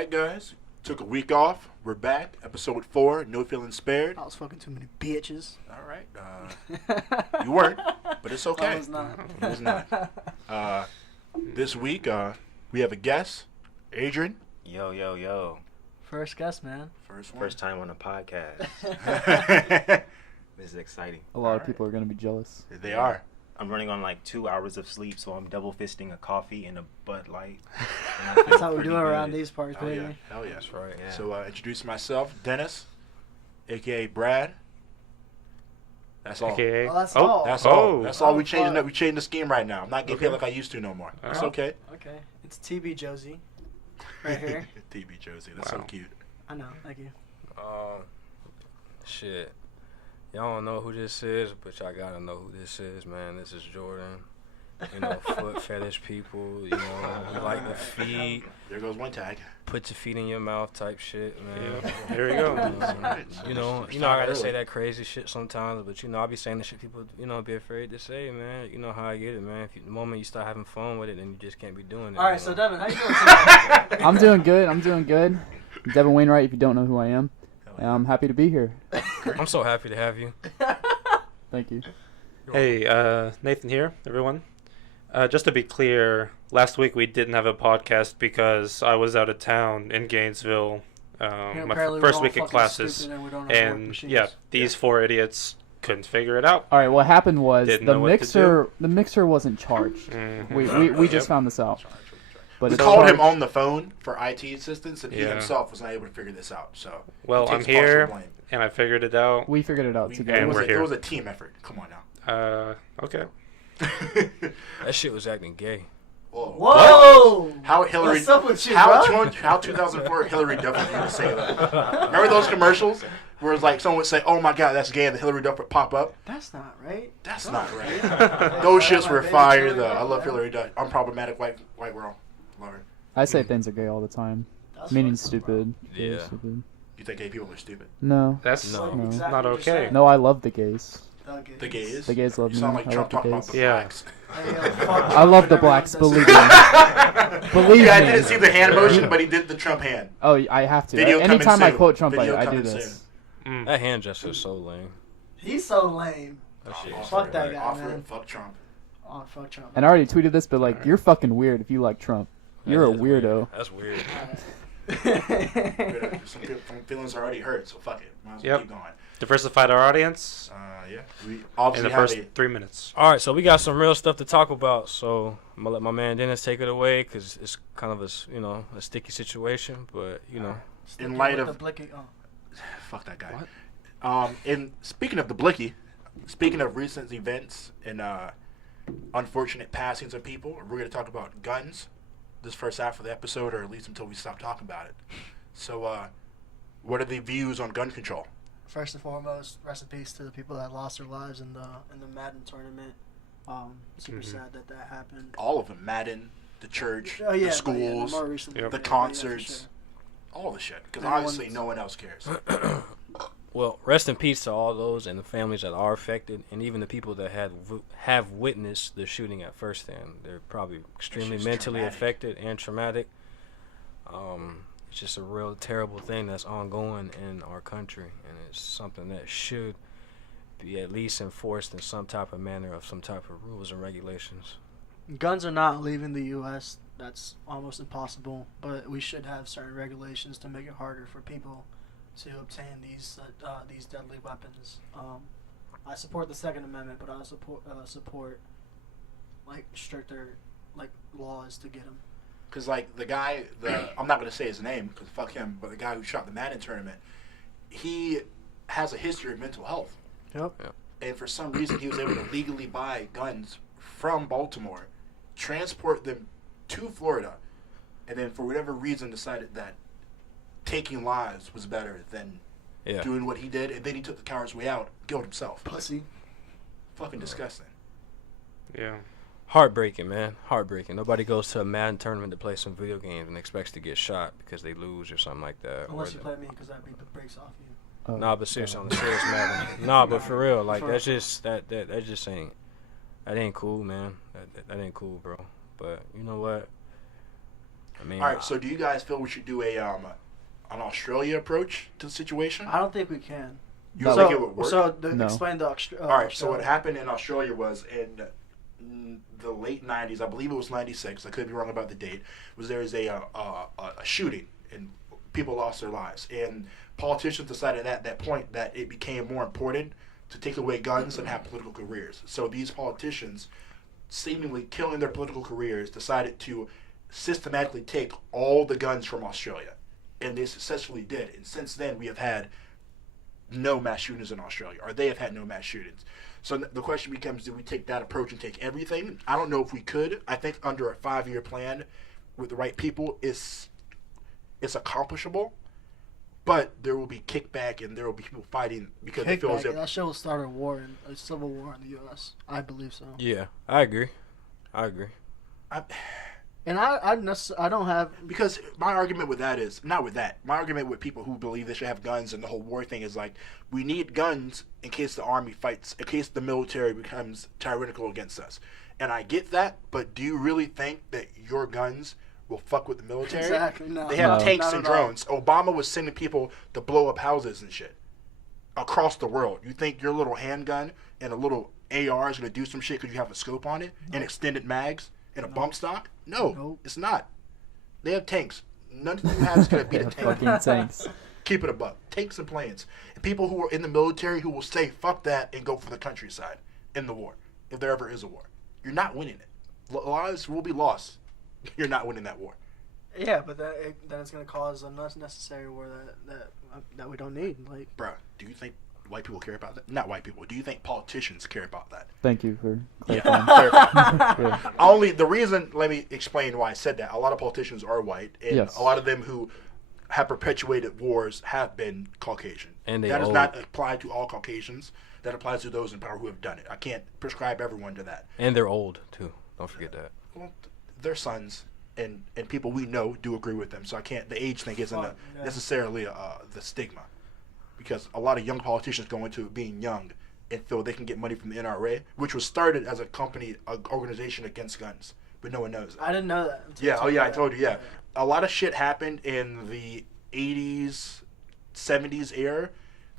right, guys. Took a week off. We're back. Episode 4. No feeling spared. I was fucking too many bitches. All right. You weren't, but it's okay. I was not. It was not. This week, we have a guest, Adrian. Yo. First guest, man. First time on a podcast. This is exciting. A lot of people are going to be jealous. They are. I'm running on like 2 hours of sleep, so I'm double fisting a coffee and a Bud Light. That's how we do it around these parts, Hell baby. yeah. Hell yeah. That's right. Yeah. So, introduce myself, Dennis, a.k.a. Brad. That's all. AKA. Oh, that's all. That's all. Oh. That's all. Oh, We changing fuck. up. We changing the scheme right now. I'm not getting paid like I used to no more. It's Oh. okay. Okay. It's TB Josie. Right here. TB Josie. That's so Wow. cute. I know. Thank you. Shit. Y'all don't know who this is, but y'all gotta know who this is, man. This is Jordan. You know, foot fetish people, you know, we like the feet, There goes one tag. put your feet in your mouth type shit, man. Yeah. There you go. You know, I gotta say that crazy shit sometimes, but you know, I be saying the shit people, you know, be afraid to say, man. You know how I get it, man. The moment you start having fun with it, then you just can't be doing it. All right, you so know? Devin, how you doing today? I'm doing good. Devin Wainwright, if you don't know who I am. I'm happy to be here. I'm so happy to have you. Thank you. Hey, Nathan here, everyone. Just to be clear, last week we didn't have a podcast because I was out of town in Gainesville, my Apparently first we're all week of fucking classes, stupid and we don't know work and machines. yeah, these 4 idiots couldn't figure it out. All right, what happened was Didn't the know what to mixer wasn't charged. Mhm. We just found this out. But We it's called him charged. on the phone for IT assistance, and he Yeah. himself was not able to figure this out. So, Well, he I'm takes partial here, blame. and I figured it out. We figured it out It together. was, we're here. it was a team effort. Come on now. Okay. That shit was acting gay. Whoa! How Hillary? What's up with you, how, bro? how 2004 Hillary Duff was going to say that? Remember those commercials where it's like someone would say, "Oh my God, that's gay," and the Hillary Duff would pop up? That's not right. That's not right. Those shits were fire though. I love Hillary Duff. Unproblematic white girl. Love her. I say things are gay all the time. That's Meaning fucked up, bro. stupid. Very Yeah. stupid. You think gay people are stupid? No. That's No. No. Exactly not what you're okay. saying. No, I love the gays. The gays. The gays love You me. sound like I Trump love the talking about gays. the Yeah. blacks. Hey, yo, fuck I love the everyone blacks, says believe that. me. Believe Yeah, I me. didn't see the hand motion, but he did the Trump hand. Oh, I have to. Video coming Anytime I soon. quote Trump, Video I do coming this. soon. That hand gesture is so lame. He's so lame. That shit is Fuck so that lame. guy. Offer man. it. Fuck Trump. Oh, fuck Trump. And I already tweeted this, but like, you're fucking weird if you like Trump. You're a That is weird. weirdo. That's weird. Some feelings are already hurt, so fuck it. Might as well Yep. keep going. Diversified our audience Yeah. We in obviously the have first a 3 minutes. All right, so we got some real stuff to talk about. So I'm gonna let my man Dennis take it away because it's kind of a sticky situation. But in light With of the blicky, oh. fuck that guy. What? In speaking of the blicky, speaking of recent events and unfortunate passings of people, we're going to talk about guns this first half of the episode, or at least until we stop talking about it. So, what are the views on gun control? First and foremost, rest in peace to the people that lost their lives in the Madden tournament. Super sad that happened. All of them: Madden, the church, Oh, yeah, the but schools, more recently, Yep. the yeah, for concerts, sure. all the shit. Because No obviously, one's- no one else cares. well, rest in peace to all those and the families that are affected, and even the people that have witnessed the shooting at first hand. They're probably extremely shit's mentally traumatic. affected and traumatic. It's just a real terrible thing that's ongoing in our country, and it's something that should be at least enforced in some type of manner of some type of rules and regulations. Guns are not leaving the U.S. That's almost impossible, but we should have certain regulations to make it harder for people to obtain these deadly weapons. I support the Second Amendment, but I support like stricter like laws to get them. Because, like, the guy, I'm not going to say his name because fuck him, but the guy who shot the Madden tournament, he has a history of mental health. Yep. And for some reason, he was able to legally buy guns from Baltimore, transport them to Florida, and then for whatever reason decided that taking lives was better than doing what he did, and then he took the coward's way out, killed himself. Pussy. Fucking disgusting. Yeah. Heartbreaking, man. Heartbreaking. Nobody goes to a Madden tournament to play some video games and expects to get shot because they lose or something like that. Unless you play me, because I beat the brakes off you. Oh, Nah, but seriously, on the serious matter. Nah, but for real, like For that's just that just ain't that ain't cool, man. That ain't cool, bro. But you know what? I mean, All right, so do you guys feel we should do an Australia approach to the situation? I don't think we can. You don't think it would work? So No. explain the All right, so what happened in Australia was in the late 90s, I believe it was 96, I could be wrong about the date, was there was a shooting and people lost their lives. And politicians decided at that point that it became more important to take away guns and have political careers. So these politicians, seemingly killing their political careers, decided to systematically take all the guns from Australia. And they successfully did. And since then, we have had no mass shootings in Australia, or they have had no mass shootings. So the question becomes, do we take that approach and take everything? I don't know if we could. I think under a 5-year plan with the right people, it's accomplishable. But there will be kickback and there will be people fighting because they feel as if that shit will start a civil war in the U.S. I believe so. Yeah, I agree. And I don't have, because my argument with that is not with that. My argument with people who believe they should have guns and the whole war thing is like, we need guns in case the army fights, in case the military becomes tyrannical against us. And I get that, but do you really think that your guns will fuck with the military? Exactly. No. They have No. tanks Not and at all. drones. Obama was sending people to blow up houses and shit across the world. You think your little handgun and a little AR is going to do some shit because you have a scope on it and extended mags and a bump stock? No, Nope. it's not. They have tanks. None of you have is going to beat a tank. Fucking tanks. Keep it a buck. Tanks and planes. And people who are in the military who will say, fuck that, and go for the countryside in the war, if there ever is a war. You're not winning it. Lives will be lost. You're not winning that war. Yeah, but then it's gonna cause a unnecessary war that we don't need. Like, Bruh, do you think white people care about that? Not white people. Do you think politicians care about that? Thank you for Yeah, clarifying. clarify. Only the reason, let me explain why I said that. A lot of politicians are white, and Yes. a lot of them who have perpetuated wars have been Caucasian. And they that does old. not apply to all Caucasians. That applies to those in power who have done it. I can't prescribe everyone to that. And they're old too. Don't forget that. Well, their sons and people we know do agree with them. So I can't. The age thing isn't necessarily the stigma, because a lot of young politicians go into being young and feel they can get money from the NRA, which was started as a company, an organization against guns, but no one knows that. I didn't know that. until Yeah. you Oh yeah. I that. told you. Yeah. A lot of shit happened in the 80s, 70s era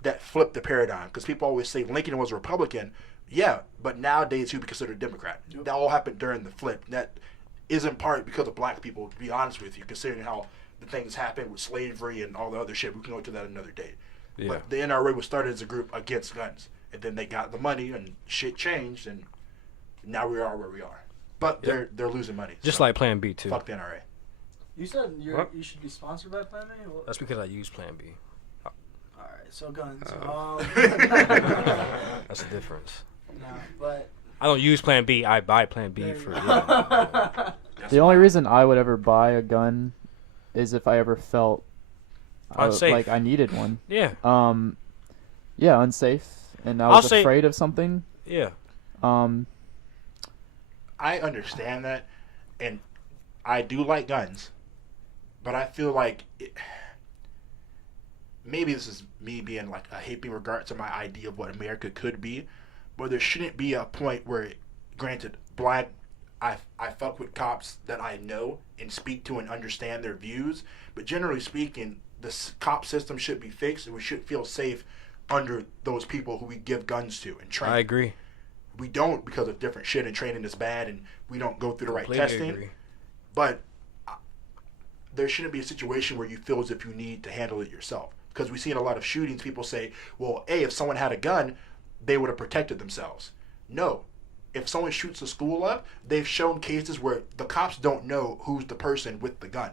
that flipped the paradigm, because people always say Lincoln was a Republican. Yeah, but nowadays he would be considered a Democrat. Yep. That all happened during the flip. That is in part because of black people, to be honest with you, considering how the things happened with slavery and all the other shit. We can go into that another day. Yeah. But the NRA was started as a group against guns, and then they got the money and shit changed, and now we are where we are. But they're losing money. Just so like Plan B too. fuck the NRA. You said What? you should be sponsored by Plan B? Or- That's because I use Plan B. All right, so guns. That's the difference. No, but I don't use Plan B. I buy Plan B there for. you go. Yeah. That's The only fine. reason I would ever buy a gun is if I ever felt Unsafe. like I needed one. Yeah. Yeah, unsafe, and I I'll was say- afraid of something. Yeah. I understand that, and I do like guns, but I feel like maybe this is me being like a hippie in regard to my idea of what America could be, but there shouldn't be a point where, granted, I fuck with cops that I know and speak to and understand their views, but generally speaking, the cop system should be fixed, and we should feel safe under those people who we give guns to and train. I agree. We don't, because of different shit, and training is bad, and we don't go through the right Completely testing. agree. But there shouldn't be a situation where you feel as if you need to handle it yourself. Because we see in a lot of shootings, people say, well, hey, if someone had a gun, they would have protected themselves. No. If someone shoots a school up, they've shown cases where the cops don't know who's the person with the gun.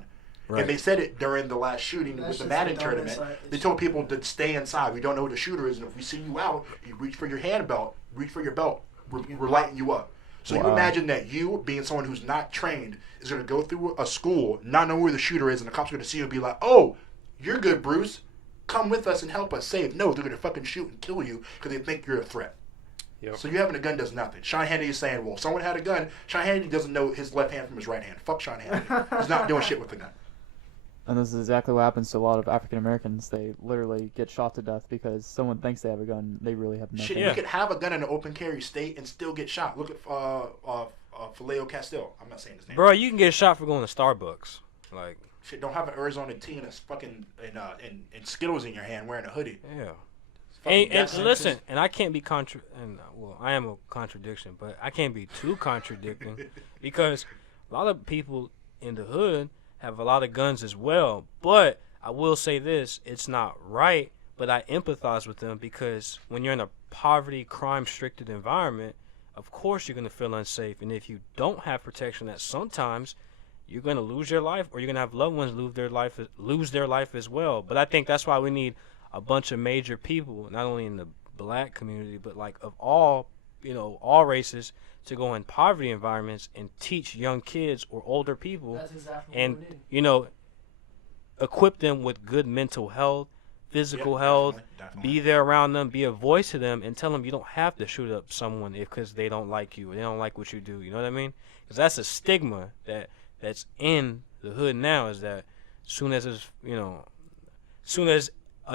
Right. And they said it during the last shooting That's with the just Madden the dumbest tournament. side. They told people to stay inside. We don't know who the shooter is, and if we see you out, you reach for your hand belt, reach for your belt. We're lighting you up. So you Wow. imagine that you, being someone who's not trained, is going to go through a school, not knowing where the shooter is, and the cops are going to see you and be like, oh, you're good, Bruce. Come with us and help us save. No, they're going to fucking shoot and kill you because they think you're a threat. Yep. So you having a gun does nothing. Sean Hannity is saying, well, if someone had a gun, Sean Hannity doesn't know his left hand from his right hand. Fuck Sean Hannity. He's not doing shit with the gun. And this is exactly what happens to a lot of African Americans. They literally get shot to death because someone thinks they have a gun. They really have nothing. Shit, Yeah. you could have a gun in an open carry state and still get shot. Look at Faleo Castile. I'm not saying his name. Bro, you can get shot for going to Starbucks. Like, shit, don't have an Arizona tea and a fucking and Skittles in your hand wearing a hoodie. yeah. Fucking And death listen, sentence. and I can't be I am a contradiction, but I can't be too contradicting because a lot of people in the hood have a lot of guns as well. But I will say this, it's not right, but I empathize with them because when you're in a poverty, crime-restricted environment, of course you're going to feel unsafe. And if you don't have protection, that sometimes you're going to lose your life or you're going to have loved ones lose their life as well. But I think that's why we need a bunch of major people, not only in the black community, but like of all races, to go in poverty environments and teach young kids or older people That's exactly and, what we need. equip them with good mental health, physical Yep, health, definitely. be there around them, be a voice to them, and tell them you don't have to shoot up someone because they don't like you or they don't like what you do. You know what I mean? Because that's a stigma that's in the hood now, is that soon as a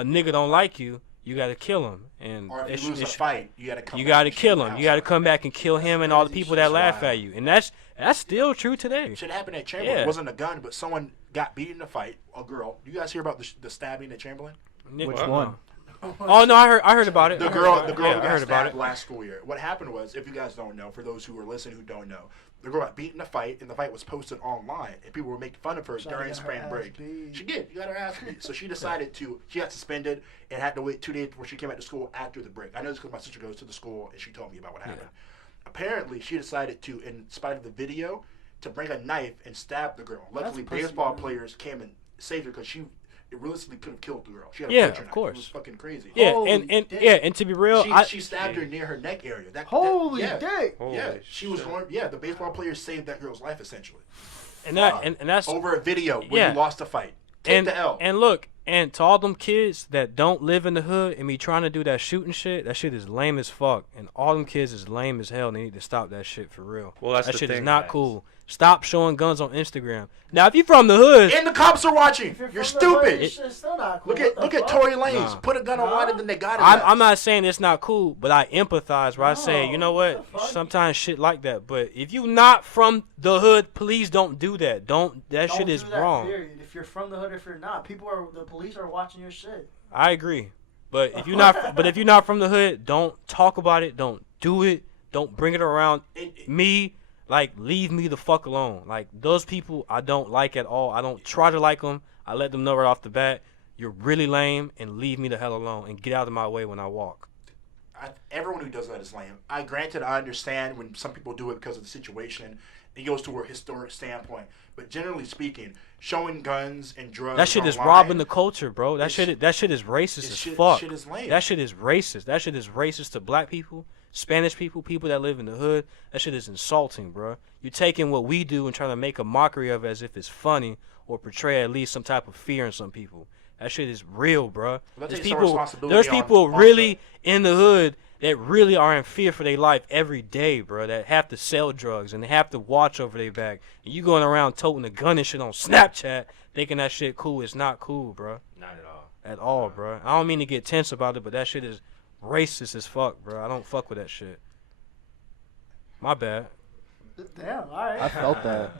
nigga don't like you, you gotta kill him. And Or if you lose a fight, you gotta come. you back gotta and shoot kill the him. house You gotta up. come back and kill him and all the people that That's laugh wild. at you. And that's still true today. Shit happened at Chamberlain. Yeah. It wasn't a gun, but someone got beat in a fight. A girl. You guys hear about the stabbing at Chamberlain? Which Uh-uh. one? Oh no, I heard about it. The I heard girl about it. who Yeah, I got heard about stabbed it. last school year. What happened was, if you guys don't know, for those who are listening who don't know, the girl got beat in a fight, and the fight was posted online, and people were making fun of her Shawty during got her spring ass break. beat. She did. You got her ass beat. So she decided she got suspended and had to wait 2 days before she came back to school after the break. I know this because my sister goes to the school, and she told me about what happened. Apparently, she decided to, in spite of the video, to bring a knife and stab the girl. Luckily, pussy, baseball man. players came and saved her because she realistically could have killed the girl. She had a Yeah, butcher of knife. course. It was fucking crazy. Yeah, Holy and dick. to be real, She stabbed her near her neck area. Holy yeah, dick! Holy Yeah, she was shit. going. Yeah, the baseball players saved that girl's life essentially and that's over a video when Yeah. you lost a fight. Take and the L. and look, and to all them kids that don't live in the hood and be trying to do that shooting shit, that shit is lame as fuck. And all them kids is lame as hell. And they need to stop that shit for real. Well, that's that the shit is thing, not guys. cool. Stop showing guns on Instagram. Now, if you from the hood, And the cops are watching. If You're from the hood, stupid. it's still not cool. Look at What the fuck? Tory Lanez. Nah. Put a gun on one and then they got it. I'm not saying it's not cool, but I empathize where I say, No, you know what what? the fuck? Sometimes shit like that. But if you not from the hood, please don't do that. That Don't shit do is that, wrong. Period. If you're from the hood, if you're not, the police are watching your shit. I agree. But if you're not from the hood, don't talk about it. Don't do it. Don't bring it around me. Like, leave me the fuck alone. Like, those people I don't like at all. I don't try to like them. I let them know right off the bat, you're really lame, and leave me the hell alone and get out of my way when I walk. Everyone who does that is lame. I understand when some people do it because of the situation. It goes to a historic standpoint. But generally speaking, showing guns and drugs That shit is online, robbing the culture, bro. That shit is racist It's as shit- fuck. shit is lame. That shit is racist. That shit is racist to black people, Spanish people, people that live in the hood. That shit is insulting, bro. You're taking what we do and trying to make a mockery of it as if it's funny or portray at least some type of fear in some people. That shit is real, bro. That There's takes some people, responsibility there's on- people on really in the hood that really are in fear for their life every day, bro. That have to sell drugs and they have to watch over their back. And you going around toting a gun and shit on Snapchat, thinking that shit cool. It's not cool, bro. Not at all. At all, bro. I don't mean to get tense about it, but that shit is racist as fuck, bro. I don't fuck with that shit. My bad. Damn, all right. I felt that.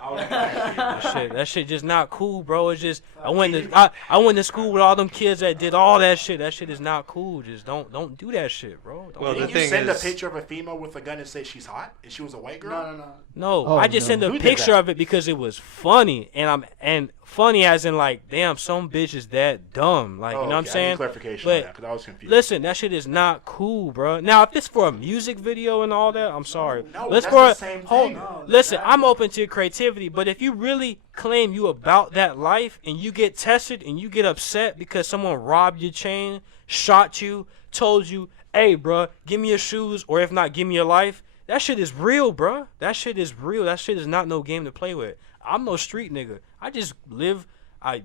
That shit just not cool, bro. It's just I went to school with all them kids that did all that shit. That shit is not cool. Just don't do that shit, bro. Don't Well, do the Didn't that. you thing send a is- picture of a female with a gun and say she's hot and she was a white girl? No. No, Oh, I just no. sent a Who did picture that? of it because it was funny, and funny as in like, damn, some bitch is that dumb, like, you know what I'm I need saying? clarification But on that because I was confused. listen, that shit is not cool, bro. Now, if it's for a music video and all that, I'm sorry. No, Let's that's for the same hold. thing. No, Listen, exactly. I'm open to creativity, but if you really claim you about that life and you get tested and you get upset because someone robbed your chain, shot you, told you, "Hey, bro, give me your shoes," or if not, give me your life. That shit is real, bro. That shit is real. That shit is not no game to play with. I'm no street nigga. I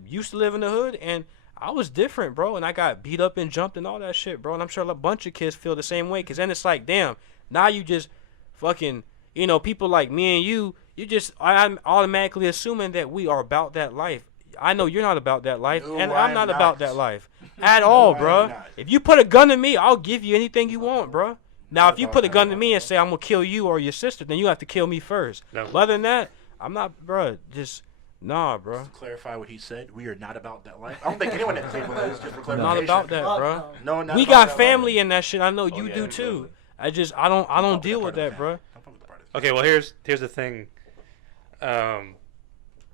used to live in the hood, and I was different, bro. And I got beat up and jumped and all that shit, bro. And I'm sure a bunch of kids feel the same way. Because then it's like, damn, now you just fucking, people like me and you just, I'm automatically assuming that we are about that life. I know you're not about that life, No, and I I'm am not not. about that life at all, I am bro. not. If you put a gun to me, I'll give you anything you want, bro. Now, if you put a gun to me and say I'm gonna kill you or your sister, then you have to kill me first. No. But other than that, I'm not, bro. Just Nah, bro. To clarify what he said, we are not about that life. I don't think anyone at the table is, just for clarification. Not about that, bro. No, not We about got that family life. in that shit. I know you yeah, do absolutely. too. I don't deal with that, bro. Okay, well here's the thing.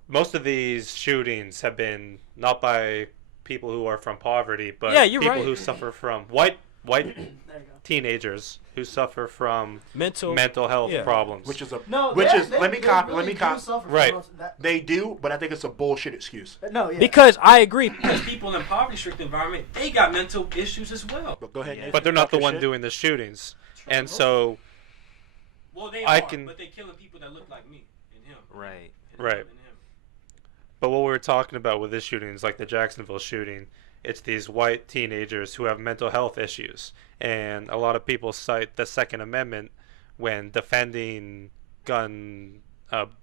Most of these shootings have been not by people who are from poverty, but Yeah, you're people right. who suffer from white There you go. teenagers who suffer from Mental health yeah. problems. Which is a No, which they- is they- let me they cop really let me do cop suffer from Right. that. they do, but I think it's a bullshit excuse. No, yeah. Because I agree. Because people in poverty-strict environment, they got mental issues as well. But go ahead. Yeah. Nathan, But they're not talk the your one shit. doing the shootings, and so Well, they I are, can- but they killing people that look like me and him. Right. And Right. him and him. But what we're talking about with this shooting is like the Jacksonville shooting. It's these white teenagers who have mental health issues, and a lot of people cite the Second Amendment when defending gun,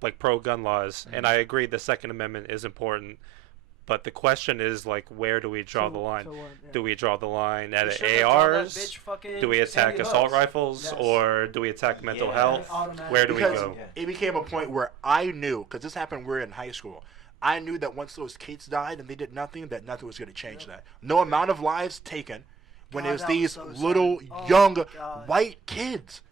like pro-gun laws. And I agree, the Second Amendment is important. But the question is, like, where do we draw the line? Do we draw the line at ARs? Do we attack assault rifles, Yes. or do we attack mental Yeah. health? Automatic. Where do we Because go? it became a point where I knew, because this happened, we're in high school. I knew that once those kids died and they did nothing, that nothing was going to change that. No amount of lives taken when God, there's that was these so sad. little Oh, young God. white kids.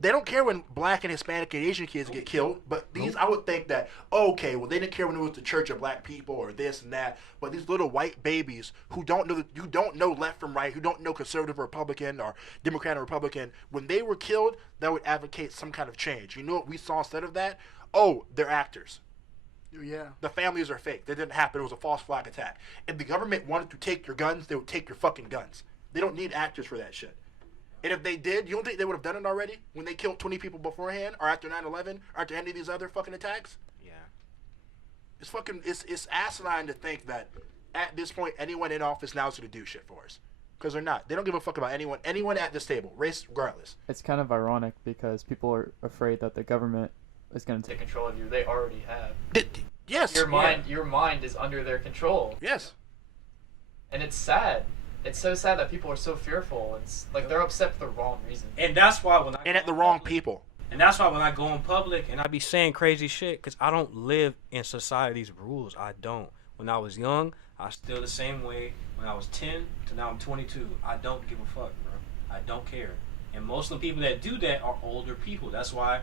They don't care when black and Hispanic and Asian kids get killed, but these, I would think that, okay, well, they didn't care when it was the Church of Black People or this and that, but these little white babies who don't know, you don't know left from right, who don't know conservative or Republican or Democrat or Republican, when they were killed, that would advocate some kind of change. You know what we saw instead of that? Oh, they're actors. Yeah. The families are fake. That didn't happen. It was a false flag attack. If the government wanted to take your guns, they would take your fucking guns. They don't need actors for that shit. And if they did, you don't think they would have done it already when they killed 20 people beforehand, or after 9/11, or after any of these other fucking attacks? Yeah. It's fucking it's asinine to think that at this point anyone in office now is going to do shit for us, because they're not. They don't give a fuck about anyone at this table, race regardless. It's kind of ironic because people are afraid that the government is going to take control of you. They already have. Yes. Your mind is under their control, Yes. and it's sad. It's so sad that people are so fearful. It's like they're upset for the wrong reason. And that's why when I And go at the in wrong public- people. And that's why when I go in public and I be saying crazy shit, because I don't live in society's rules. I don't. When I was young, I was still the same way. When I was 10 to now I'm 22, I don't give a fuck, bro. I don't care. And most of the people that do that are older people. That's why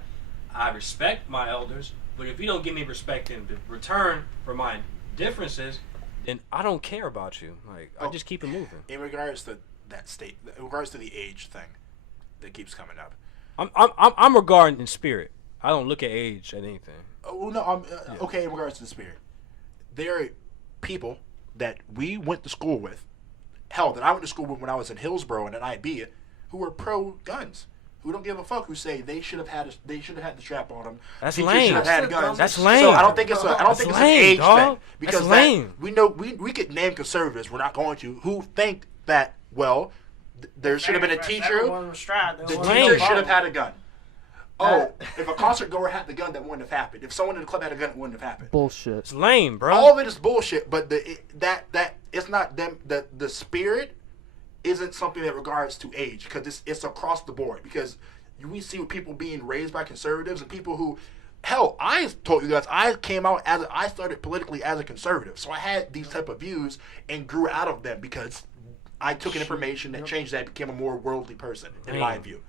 I respect my elders. But if you don't give me respect in return for my differences, then I don't care about you. Like, I just keep it moving. In regards to that state, in regards to the age thing that keeps coming up. I'm regarding in spirit. I don't look at age at anything. Oh no, okay. In regards to the spirit, there are people that we went to school with, hell, that I went to school with when I was in Hillsborough and at IB, who were pro guns, who don't give a fuck, who say they should have had the strap on them. That's Teachers lame. should have had guns. That's lame. So I don't think it's an lame, age dog. thing, because That's lame. we know we could name conservatives. We're not going to, who think that there should have been a teacher. Everyone was strapped. There The was teacher no should have problem. had a gun. Oh, if a concert goer had the gun, that wouldn't have happened. If someone in the club had a gun, it wouldn't have happened. Bullshit. It's lame, bro. All of it is bullshit, but that it's not them. The spirit isn't something that regards to age, because it's across the board. Because we see with people being raised by conservatives and people who, hell, I told you guys I came out I started politically as a conservative, so I had these type of views and grew out of them because I took in information that changed that, became a more worldly person in my view.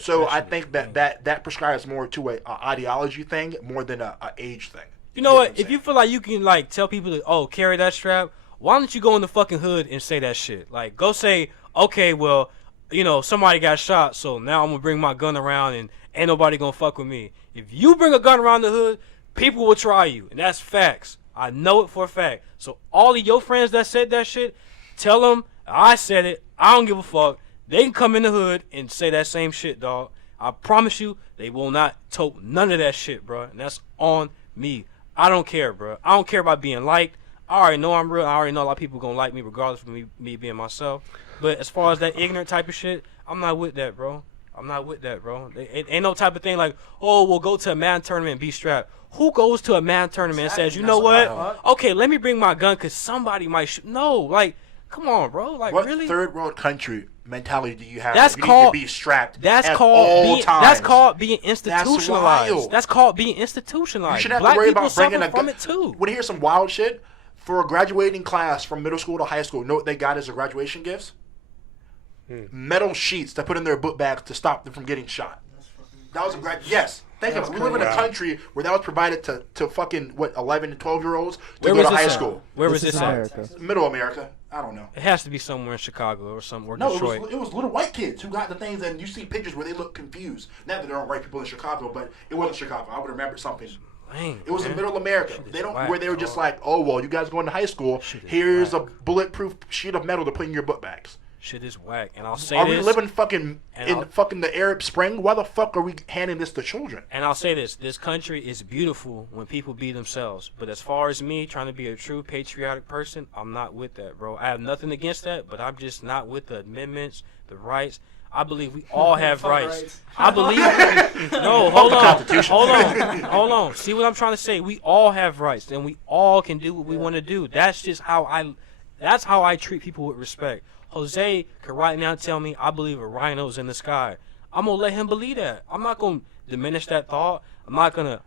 So I think that prescribes more to a ideology thing more than a age thing. You know what? I'm If saying? you feel like you can like tell people that, oh, carry that strap, why don't you go in the fucking hood and say that shit? Like, go say, okay, well, you know, somebody got shot, so now I'm gonna bring my gun around and ain't nobody gonna fuck with me. If you bring a gun around the hood, people will try you, and that's facts. I know it for a fact. So all of your friends that said that shit, tell them I said it. I don't give a fuck. They can come in the hood and say that same shit, dog. I promise you, they will not tote none of that shit, bro. And that's on me. I don't care, bro. I don't care about being liked. I already know I'm real. I already know a lot of people gonna like me regardless of me being myself. But as far as that ignorant type of shit, I'm not with that, bro. I'm not with that, bro. It ain't no type of thing like, oh, we'll go to a man tournament and be strapped. Who goes to a man tournament and says, you know what? Okay, let me bring my gun because somebody might shoot. No, like, Come on, bro. Like, what really? third world country mentality do you have? That's you called need to be strapped. That's at called all being. times. That's called being institutionalized. wild. That's called being institutionalized. You shouldn't have Black to worry people about bringing suffer a from it too. Want to hear some wild shit? For a graduating class from middle school to high school, know what they got as their graduation gifts? Metal sheets to put in their book bags to stop them from getting shot. That was a yes. Think of it. We live in a country where that was provided to fucking 11 and 12-year-olds to go to high school. Where was this in at? America. Middle America. I don't know. It has to be somewhere in Chicago or somewhere. No, Detroit. it was little white kids who got the things, and you see pictures where they look confused. Not that there aren't white people in Chicago, but it wasn't Chicago. I would remember something. Dang, It was in man. Middle America. Shit is They don't whack, where they were just dog. like, oh well, you guys going to high school. Shit is Here's whack. a bulletproof sheet of metal to put in your book bags. Shit is whack. And I'll say Are this. we living fucking and in I'll- fucking the Arab Spring? Why the fuck are we handing this to children? And I'll say this: this country is beautiful when people be themselves. But as far as me trying to be a true patriotic person, I'm not with that, bro. I have nothing against that, but I'm just not with the amendments, the rights. I believe we all have Fuck rights. rights. I believe. No, hold the on, Constitution. hold on. See what I'm trying to say? We all have rights, and we all can do what we want to do. That's just how I. That's how I treat people with respect. Jose could right now tell me I believe a rhino's in the sky. I'm gonna let him believe that. I'm not gonna diminish that thought. I'm not gonna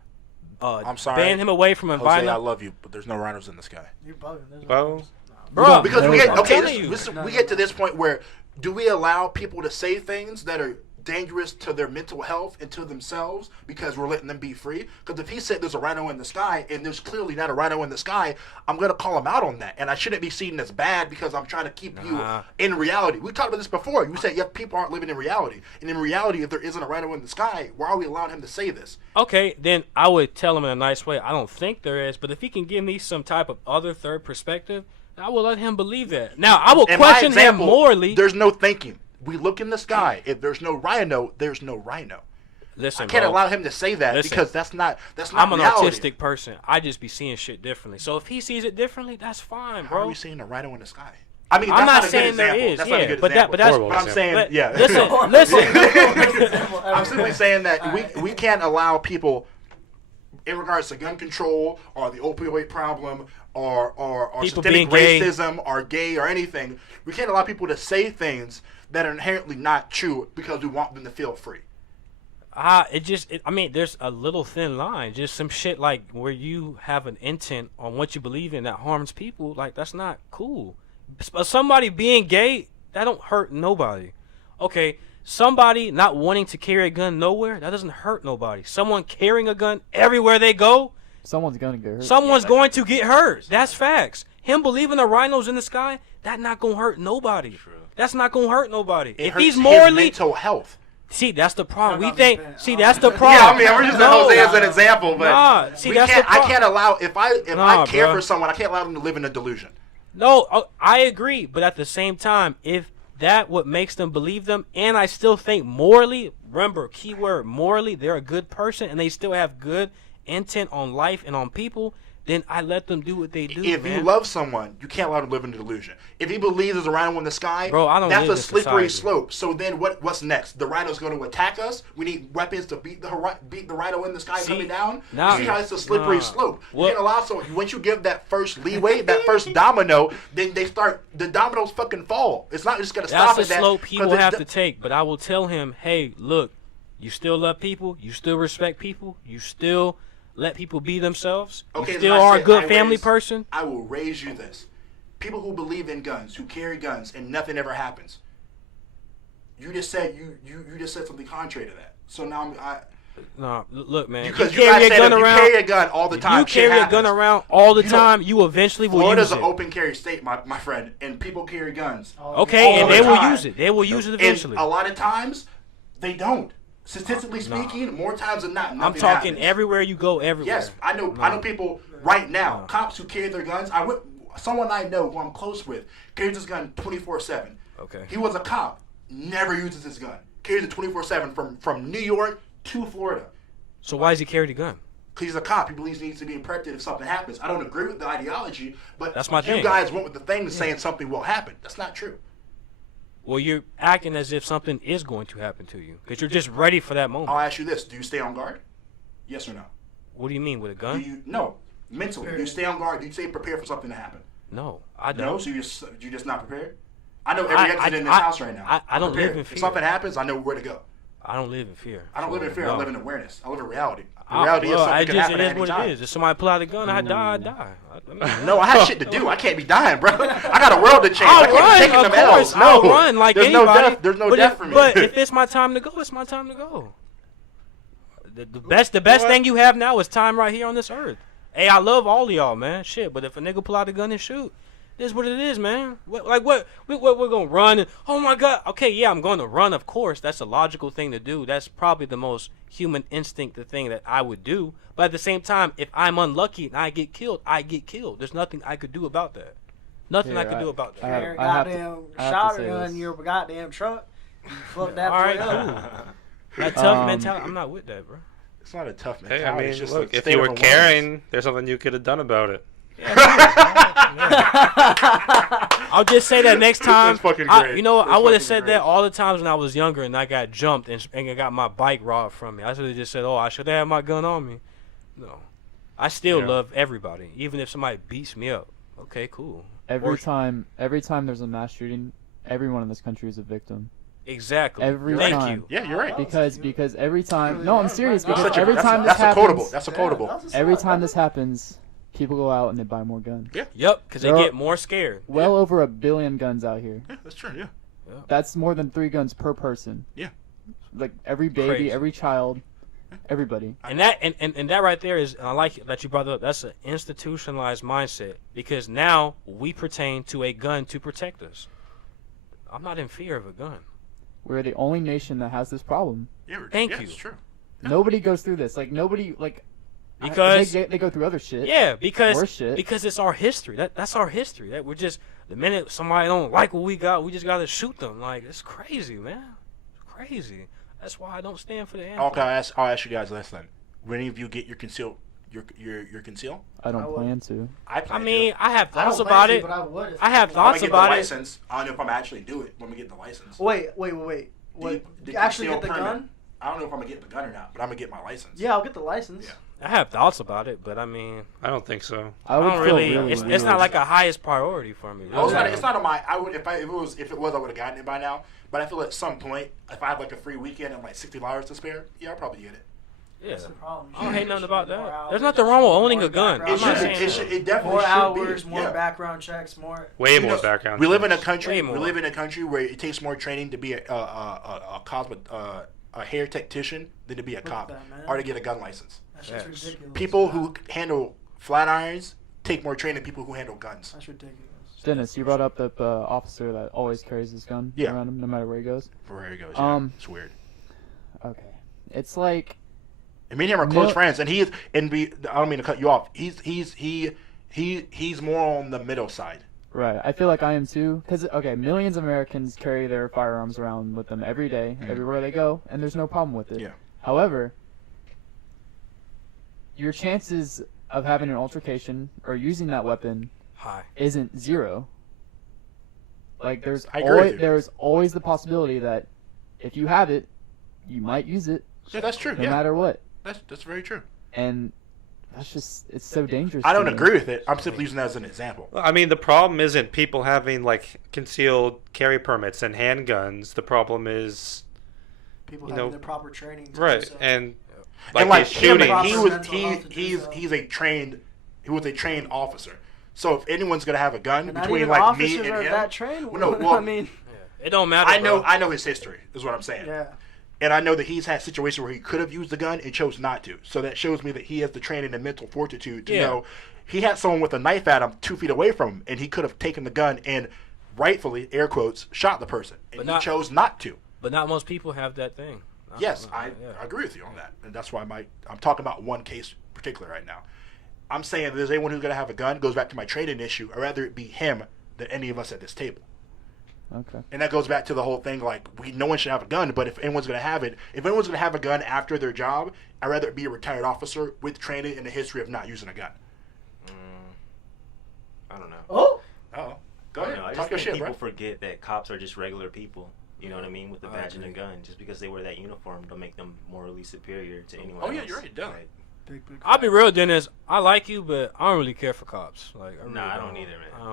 I'm sorry, ban him away from Jose, I environment. love you, but there's no rhinos in the sky. You're bugging. There's Well, Bro, Because we No, get I'm okay. telling you. We get to this point where do we allow people to say things that are dangerous to their mental health and to themselves because we're letting them be free? Because if he said there's a rhino in the sky and there's clearly not a rhino in the sky, I'm gonna call him out on that, and I shouldn't be seen as bad because I'm trying to keep you in reality. We talked about this before. You said people aren't living in reality, and in reality, if there isn't a rhino in the sky, why are we allowing him to say this? okay, then I would tell him in a nice way. I don't think there is, but if he can give me some type of other third perspective, I will let him believe that. Now I will In my question him example, morally. There's no thinking. We look in the sky. If there's no rhino, there's no rhino. Listen, I can't bro, allow him to say that Listen. because that's not I'm an reality. autistic person. I just be seeing shit differently. So if he sees it differently, that's fine, How are bro. we seeing a rhino in the sky? I mean, I'm that's not a saying good there example. is, That's not a yeah, good but example. that's Horrible But I'm saying, but yeah. listen. I'm simply saying that we can't allow people, in regards to gun control or the opioid problem or People systemic being gay. racism or gay or anything, we can't allow people to say things that are inherently not true because we want them to feel free. I mean, there's a little thin line. Just some shit like where you have an intent on what you believe in that harms people. Like, that's not cool. Somebody being gay, that don't hurt nobody. Okay, somebody not wanting to carry a gun nowhere, that doesn't hurt nobody. Someone carrying a gun everywhere they go, Someone's gonna get hurt. someone's going to get hurt. That's facts. Him believing the rhinos in the sky, that not gonna hurt nobody. That's not gonna hurt nobody. It If hurts he's his morally, mental health. see, that's the problem. No, We no, think, man. see, that's the problem. Yeah, I mean, we're just No. Jose as an example, but Nah, see, we that's can't. the I pro- can't allow if I Nah, care bro. for someone, I can't allow them to live in a delusion. No, I agree, but at the same time, if that what makes them believe them, and I still think morally, remember, keyword morally, they're a good person and they still have good intent on life and on people, then I let them do what they do. If man. you love someone, you can't allow them to live in a delusion. If he believes there's a rhino in the sky, Bro, I don't that's live a in slippery society. slope. So then what's next? The rhino's going to attack us. We need weapons to beat the rhino in the sky See, coming down. now- See how it's a slippery nah. slope. You What- can't allow someone. Once you give that first leeway, that first domino, then the dominoes fucking fall. It's not just going to stop That's at a that. slope he 'cause will it have d- to take, but I will tell him, hey, look, you still love people, you still respect people, you still let people be themselves, Okay, you then still I are a said, good I family raise- person. I will raise you this. People who believe in guns, who carry guns, and nothing ever happens. You just said you just said something contrary to that. So now Nah, look, man, because you you guys carry a said gun if you around. carry a gun all the If time, you shit carry a gun happens. around all the You don't- time, you eventually will Florida's use an it. open carry state, my friend, and people carry guns. Okay, all and the they will time. use it. They will use it eventually. And a lot of times, they don't. Statistically Nah. speaking, more times than not, I'm nothing talking happens. everywhere you go, everywhere. Yes, I know people right now, cops who carry their guns. Someone I know who I'm close with carries his gun 24/7. Okay. He was a cop, never uses his gun. Carries it 24/7 from New York to Florida. So why does he carry the gun? Because he's a cop. He believes he needs to be protected if something happens. I don't agree with the ideology, but That's my you thing. guys went with the thing saying something will happen. That's not true. Well, you're acting as if something is going to happen to you because you're just ready for that moment. I'll ask you this. Do you stay on guard? Yes or no? What do you mean with a Do gun? you no. Mentally, do you stay on guard? Do you stay prepared for something to happen? No, I No, don't. so you're just not prepared. I know every exit in this house right now. I don't live in If fear. something happens, I know where to go. I don't live in fear. I don't live in fear. No. I live in awareness. I live in reality. The reality is something can happen at any time. It is. If somebody pull out a gun, I die. No, I have shit to do. I can't be dying, bro. I got a world to change. I I'll can't be taking run, them of course. L's. No, I'll run like there's anybody. No death. There's no death for me. But if it's my time to go, it's my time to go. The best thing you have now is time right here on this earth. Hey, I love all of y'all, man. Shit, but if a nigga pull out a gun and shoot, this is what it is, man. What we're gonna run? And, oh my God. Okay, yeah, I'm going to run. Of course, that's a logical thing to do. That's probably the most human instinct, the thing that I would do. But at the same time, if I'm unlucky and I get killed, I get killed. There's nothing I could do about that. Nothing I could do about that. Your goddamn shotgun in your goddamn truck. You fuck that All right, boy up. cool. That tough mentality. I'm not with that, bro. It's not a tough Hey, mentality. I mean, it's just look, a if state you of were awareness. caring, there's something you could have done about it. I'll just say that next time. That's fucking great. You know, That's I would have fucking said great. that all the times when I was younger and I got jumped and I got my bike robbed from me. I should have just said, "Oh, I should have had my gun on me." No, I still love everybody, even if somebody beats me up. Okay, cool. Every time there's a mass shooting, everyone in this country is a victim. Exactly. Every Thank time. you. Yeah, you're right. Because every time, no, I'm serious. That's Because such a- every time this that's a quotable. happens, That's a quotable. every time this happens, people go out and they buy more guns. Yeah. Yep, because they There are- get more scared. Well over 1 billion guns out here. Yeah, that's true. Yeah. That's more than 3 guns per person. Yeah. Like every baby, Crazy. every child, everybody. And that and that right there is, and I like it that you brought that up. That's an institutionalized mindset because now we pertain to a gun to protect us. I'm not in fear of a gun. We're the only nation that has this problem. Yeah, Thank yeah, you. It's true. Nobody goes through this. Like nobody like. Because they go through other shit. yeah, Worse because shit. it's our history. That's our history. That we're just the minute somebody don't like what we got, we just gotta shoot them. Like it's crazy, man. It's crazy. That's why I don't stand for the anthem. Okay, I'll ask you guys this then. Will any of you get your conceal? Your conceal? I don't plan to. I I plan mean, I have I thoughts don't about plan it. to, but I would. I have to. thoughts I'm about the it. license. I don't know if I'm actually do it when we get the license. Wait. What? The Actually conceal get the permit. gun? I don't know if I'm gonna get the gun or not, but I'm gonna get my license. Yeah, I'll get the license. Yeah. I have thoughts about it, but I mean, I don't think so. I would don't feel really. really It's weird. not like a highest priority for me. No, really. it's not on my. I would if it was I would have gotten it by now. But I feel at some point, if I have like a free weekend and like $60 to spare, yeah, I'll probably get it. Yeah. That's the problem. I don't hate nothing about that. More There's hours, nothing wrong with more owning a gun. background I'm not checks. saying It definitely More should hours, be. more Yeah. background checks, more. Way You more know, background. We live in a checks. country. Way We more. live in a country where it takes more training to be a hair technician than to be a at cop that, man. or to get a gun license. That's just Yes. ridiculous. People who handle flat irons take more training than people who handle guns. That's ridiculous. Dennis, you brought up that officer that always carries his gun Yeah. around him no matter where he goes. Where he goes, yeah. Um, It's weird. Okay. It's like And me and him are close No. friends, and I don't mean to cut you off. He's more on the middle side. right. I feel like I am too cuz okay, millions of Americans carry their firearms around with them every day, everywhere they go, and there's no problem with it. Yeah. However, your chances of having an altercation or using that weapon Hi. isn't zero. Like there's I agree with you. there's always the possibility that if you have it, you might use it Yeah, that's true. no Yeah, matter what. that's very true. And that's just it's so dangerous. I to don't me. agree with it. I'm simply using that as an example. Well, I mean, the problem isn't people having like concealed carry permits and handguns. The problem is People You having know, the proper training. To do right so. and And like his him, shooting. he Proper was mental health to do so. he's a trained officer. So if anyone's gonna have a gun And not between even like officers me and are him, that trained. Well, no, well, I mean, It don't matter. I know his history is what I'm saying. yeah. And I know that he's had situations where he could have used the gun and chose not to. So that shows me that he has the training and mental fortitude to Yeah. know he had someone with a knife at him 2 feet away from him, and he could have taken the gun and rightfully, air quotes, shot the person. And But he not- chose not to. But not most people have that thing. Yes, Yeah. I agree with you on that. And that's why I'm talking about one case particular right now. I'm saying if there's anyone who's going to have a gun, goes back to my training issue. I'd rather it be him than any of us at this table. Okay. And that goes back to the whole thing, like, no one should have a gun, but if anyone's going to have it, if anyone's going to have a gun after their job, I'd rather it be a retired officer with training and a history of not using a gun. I don't know. Oh, Oh, go I ahead. don't know. I Talk just your think shit, people bro. forget that cops are just regular people. You know what I mean? With a I badge and a agree. gun. Just because they wear that uniform don't make them morally superior to anyone Oh, yeah, else. you're right, it does. Like, Big I'll be real, Dennis. I like you, but I don't really care for cops. Like, I really Nah, I don't either, man. I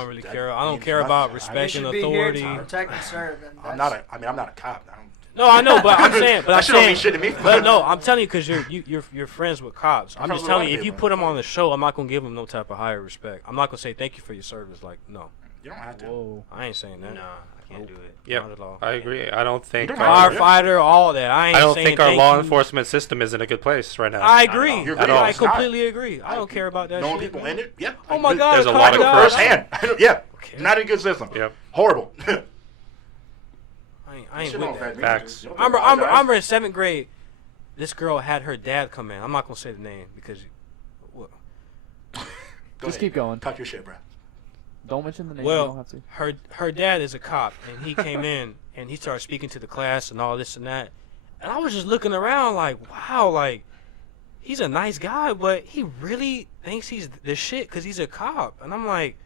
don't really That care. I don't means care about nothing. respecting should be authority. here to protect and serve. And I'm not a cop. I don't. No, I know, but I'm saying, that shit don't mean shit to me. But no, I'm telling you because you're friends with cops. I'm friends just with telling a lot you, of if you people. put them on the show, I'm not gonna give them no type of higher respect. I'm not gonna say thank you for your service. Like, no, You don't have to. Whoa. I ain't saying that. Nah, I can't do it. Yep. Not at all. I agree. I don't think You don't have to. Firefighter, all that. I ain't I don't saying think our thank law you. enforcement system is in a good place right now. I Not at agree. all. You're At right. all. I It's not. completely agree. I don't care about that Knowing shit. people man. in it, yeah. Oh my God, There's a lot of cop corruption. died. Firsthand. Yeah. Okay. Not a good system. Yep. Horrible. I ain't Shit with don't that. affect me. Facts. You don't I apologize. remember in 7th grade, this girl had her dad come in. I'm not gonna say the name because, well, Go Just ahead. keep going. Talk your shit, bro. Don't mention the name. You don't have well, to. her dad is a cop, and he came in and he started speaking to the class and all this and that, and I was just looking around like, wow, like he's a nice guy, but he really thinks he's the shit because he's a cop, and I'm like,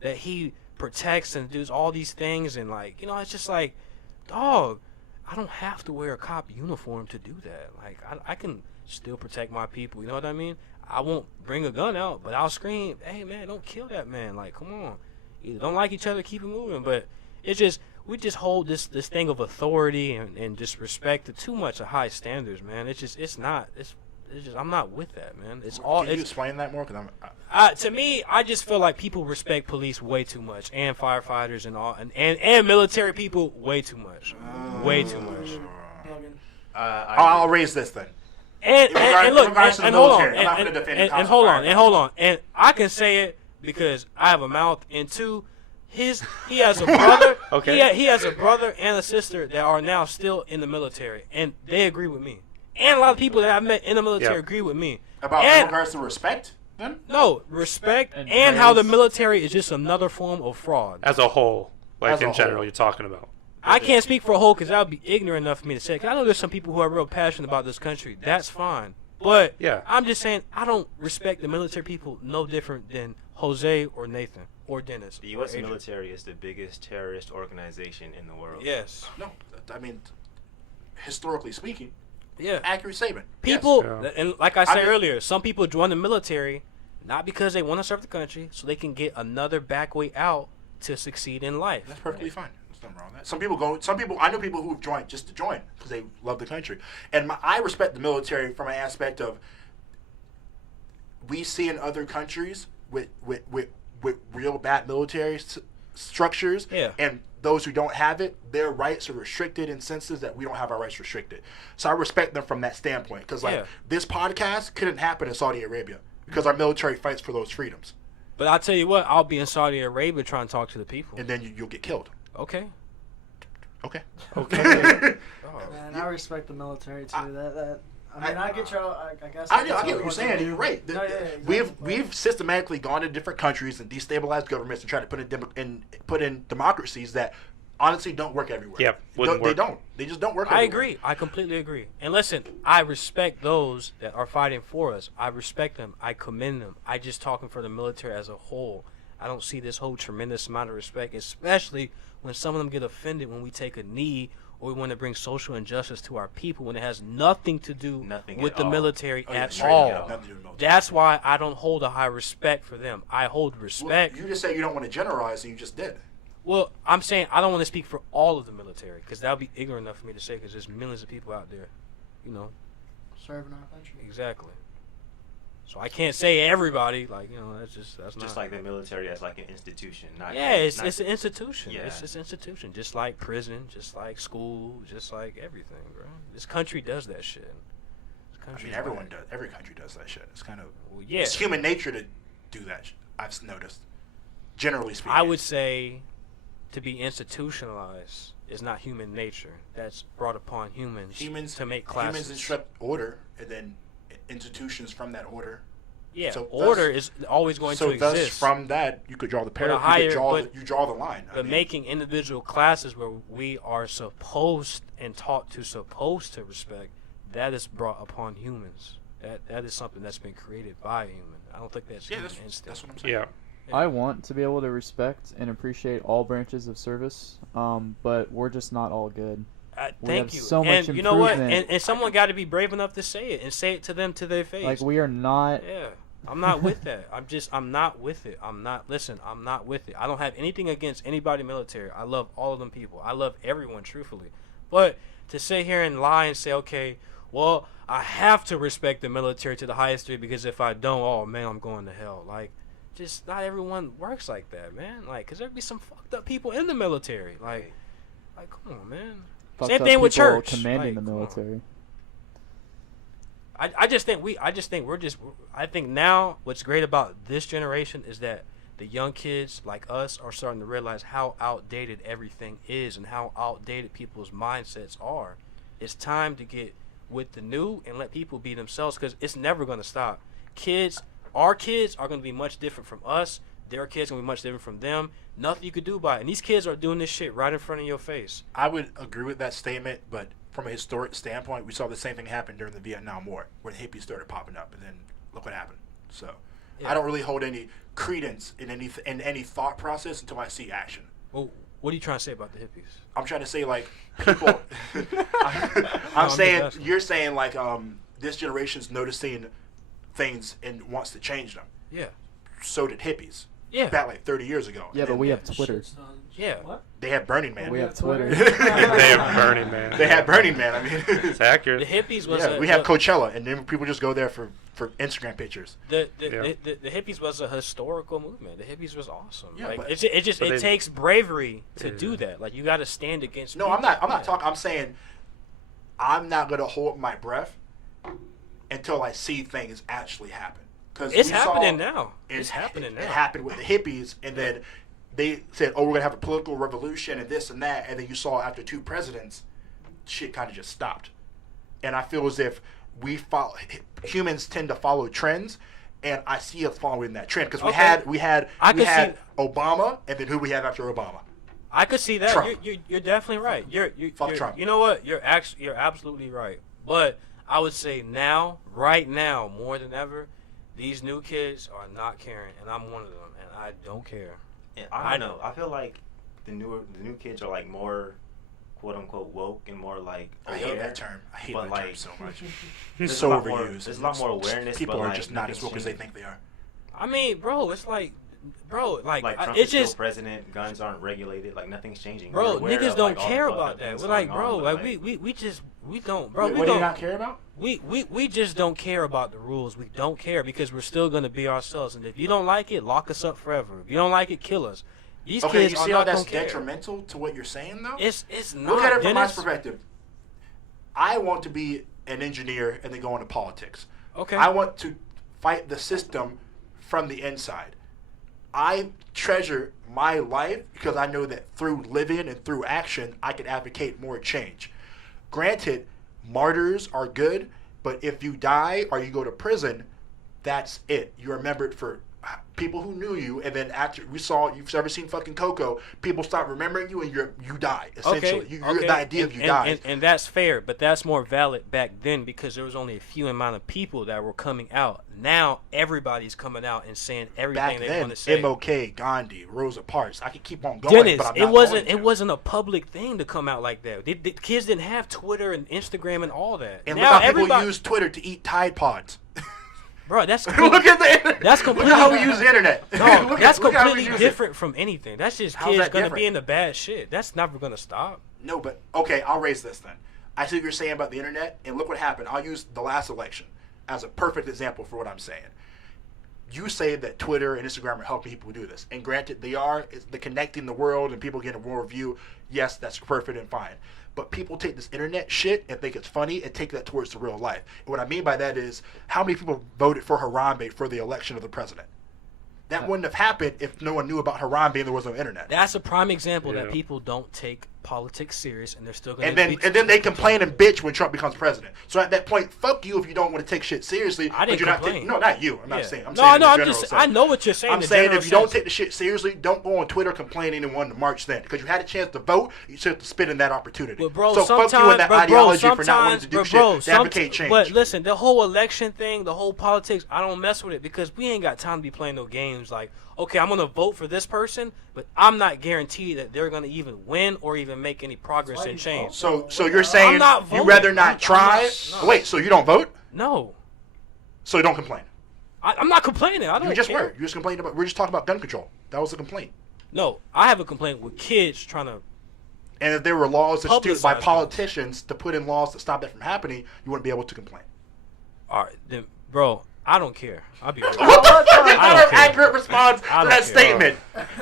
that he protects and does all these things, and like, you know, it's just like, dog, I don't have to wear a cop uniform to do that. Like, I can still protect my people. You know what I mean? I won't bring a gun out, but I'll scream, hey, man, don't kill that man. Like, come on. Either don't like each other, keep it moving. But it's just, we just hold this thing of authority and just respect to too much of high standards, man. It's just, it's just, I'm not with that, man. It's all, Can you it's, explain that more? Because I'm. to me, I just feel like people respect police way too much, and firefighters and all, and military people way too much, way too much. I'll raise this then. And look, regards to the and hold on, military, I'm not gonna defend the and cops hold and on, and hold on, and I can say it because I have a mouth, and two, he has a brother, Okay. he has a brother and a sister that are now still in the military, and they agree with me, and a lot of people that I've met in the military Yep. agree with me. About And- in regards to respect, then? No, respect And and how the praise. military is just another form of fraud. As a whole, like As a in general, whole. you're talking about. I can't speak for a whole because that would be ignorant enough for me to say. 'Cause I know there's some people who are real passionate about this country. That's fine. But Yeah. I'm just saying I don't respect the military people no different than Jose or Nathan or Dennis. The or U.S. Adrian. military is the biggest terrorist organization in the world. Yes. No. I mean, historically speaking, Yeah. accurate statement. People, Yes. and like I said mean- earlier, some people join the military not because they want to serve the country, so they can get another back way out to succeed in life. That's perfectly fine. There's nothing wrong with that. Some people go. Some people. I know people who've joined just to join because they love the country. And I respect the military from an aspect of we see in other countries with real bad military structures. Yeah. And those who don't have it, their rights are restricted in senses that we don't have our rights restricted. So I respect them from that standpoint because like Yeah. this podcast couldn't happen in Saudi Arabia because our military fights for those freedoms, But I'll tell you what, I'll be in Saudi Arabia trying to talk to the people. and then you'll get killed. Okay. Okay. Okay. Man, I respect the military too. I mean, I get your. I guess. I get what you're saying. And you're right. No, yeah, exactly. We've systematically gone to different countries and destabilized governments and tried to put in democracies that honestly don't work everywhere. Yep, They wouldn't don't- They work. don't. They just don't work. I everywhere. agree. I completely agree. And listen, I respect those that are fighting for us. I respect them. I commend them. I just talking for the military as a whole. I don't see this whole tremendous amount of respect, especially when some of them get offended when we take a knee or we want to bring social injustice to our people when it has nothing to do Nothing with at the all. military Oh, yeah, at straight all. up. Nothing to do with military. That's why I don't hold a high respect for them. I hold Well, respect. you just said you don't want to generalize, and you just did. Well, I'm saying I don't want to speak for all of the military because that would be ignorant enough for me to say because there's millions of people out there, you know. Serving our country. Exactly. So I can't say everybody, like, you know, that's Just not. like the military as like an institution. Not Yeah, it's not- an institution. Yeah. It's an institution, just like prison, just like school, just like everything, bro. This country does that shit. This I country mean, everyone does. Every country does that shit. It's kind of Well, yeah. it's human nature to do that. I've noticed. Generally speaking, I would say to be institutionalized is not human nature. That's brought upon humans to make classes. Humans instruct order, and then institutions from that order. Yeah, So order thus- is always going So to thus, exist. from that, you could draw the a parallel. higher- You draw the line. I But mean, making individual classes where we are supposed and taught to respect, that is brought upon humans. That is something that's been created by a human. I don't think that's yeah, human that's instinct. what I'm saying. Yeah. I want to be able to respect and appreciate all branches of service, but we're just not all good. We have Thank you. so much And you know what? improvement. And someone got to be brave enough to say it and say it to them to their face. Like, we are not. Yeah. I'm not with that. I'm not with it. I'm not with it. I don't have anything against anybody military. I love all of them people. I love everyone, truthfully. But to sit here and lie and say, okay, well, I have to respect the military to the highest degree because if I don't, oh, man, I'm going to hell. Like, just not everyone works like that, man. Like, because there'd be some fucked up people in the military. Like come on, man. Fucked Same up thing with people church. commanding Like, the come on. military. I think now what's great about this generation is that the young kids like us are starting to realize how outdated everything is and how outdated people's mindsets are. It's time to get with the new and let people be themselves because it's never going to stop. Our kids are going to be much different from us. Their kids are going to be much different from them. Nothing you could do about it. And these kids are doing this shit right in front of your face. I would agree with that statement, but from a historic standpoint, we saw the same thing happen during the Vietnam War, where the hippies started popping up, and then look what happened. So, Yeah. I don't really hold any credence in any thought process until I see action. Well, what are you trying to say about the hippies? I'm trying to say, like, people. I'm saying just asking. you're saying like this generation's noticing things and wants to change them. Yeah. So did hippies. Yeah. Back like 30 years ago. Yeah, but we have Twitter. Yeah. What? They had Burning Man. We have Twitter. They have Burning Man. They had Burning Man. I mean, It's accurate. The hippies was yeah, we have Coachella, and then people just go there for Instagram pictures. The Yeah. hippies was a historical movement. The hippies was awesome. Yeah, like but- it they- takes bravery to Yeah. do that. Like you got to stand against. No, people. I'm not Yeah. talking. I'm saying I'm not gonna hold my breath until I see things actually happen. Because It's happening now. It It's happening now. It happened with the hippies, and then they said, "Oh, we're gonna have a political revolution and this and that," and then you saw after 2 presidents, shit kind of just stopped. And I feel as if humans tend to follow trends, and I see us following that trend because we had Obama, and then who we have after Obama. I could see that. Trump. You're definitely right. You're Trump. You know what? You're absolutely right. But I would say now, right now, more than ever, these new kids are not caring, and I'm one of them, and I don't care. And I don't know. I feel like the new kids are like more quote unquote woke and more like I hate that term. I hate But, that like, term so much. there's It's so a lot more- overused. there's a lot more awareness, People but, are like, just not as nothing's woke as they changing. think they are. I mean, bro, it's like, Like Trump it's is still just. president, guns aren't regulated, like nothing's changing. Bro, We're aware niggas of, don't like, all the care fucked about up that. things We're like, going bro, on, like but, we just don't, bro. What we do don't. you not care about? We just don't care about the rules. We don't care because we're still gonna be ourselves. And if you don't like it, lock us up forever. If you don't like it, kill us. These Okay, kids you are see how not that's gonna care. detrimental to what you're saying, though? It's not. Look at it from my Dennis. perspective. I want to be an engineer and then go into politics. Okay. I want to fight the system from the inside. I treasure my life because I know that through living and through action, I can advocate more change. Granted, martyrs are good, but if you die or you go to prison, that's it. You're remembered for people who knew you, and then after you've ever seen fucking Coco, people stop remembering you and you die, essentially. You're the idea of you die. And that's fair, but that's more valid back then because there was only a few amount of people that were coming out. Now everybody's coming out and saying everything Back they then, want to say. MLK, Gandhi, Rosa Parks. I could keep on going, Dennis, but I'm it not wasn't going to. it wasn't a public thing to come out like that. The kids didn't have Twitter and Instagram and all that. And now look how people everybody, use Twitter to eat Tide Pods. bro, that's Look at the internet. That's Look at how we use the internet. no, Look that's look how we completely use it. different from anything. That's just How's kids that gonna different? be into bad shit. That's never gonna stop. No, but okay, I'll raise this then. I see what you're saying about the internet, and look what happened. I'll use the last election as a perfect example for what I'm saying. You say that Twitter and Instagram are helping people do this, and granted, they are. It's the connecting the world and people getting a world view. Yes, that's perfect and fine. But people take this internet shit and think it's funny and take that towards the real life. And what I mean by that is, how many people voted for Harambe for the election of the president? That wouldn't have happened if no one knew about Harambe and there was no internet. That's a prime example that Yeah. people don't take politics serious, and they're still gonna. And then they complain and bitch when Trump becomes president. So at that point, fuck you if you don't want to take shit seriously. I didn't but you're not complain. no, not you. I'm not Yeah. saying. I'm No, saying in no, the I'm general just. sense. I know what you're saying. I'm in saying general if you don't sense. take the shit seriously, don't go on Twitter complaining and wanting to march then, because you had a chance to vote. You should have spit in that opportunity. But bro, so fuck sometimes, you and that but bro, ideology for not wanting to do shit to advocate change. But listen, the whole election thing, the whole politics, I don't mess with it because we ain't got time to be playing no games like, okay, I'm gonna vote for this person, but I'm not guaranteed that they're gonna even win or even even make any progress and change. So you're saying not you'd voting. rather not try? No. Wait, so you don't vote? No, So you don't complain? I'm not complaining. I don't. You just care. were. You just complained about. We're just talking about gun control. That was a complaint. No, I have a complaint with kids trying to. And if there were laws instituted by Publicize politicians to put in laws to stop that from happening, you wouldn't be able to complain. All right, then, bro. I don't care. I'll be real. What the fuck is I not don't an care. accurate response to I don't that care. statement?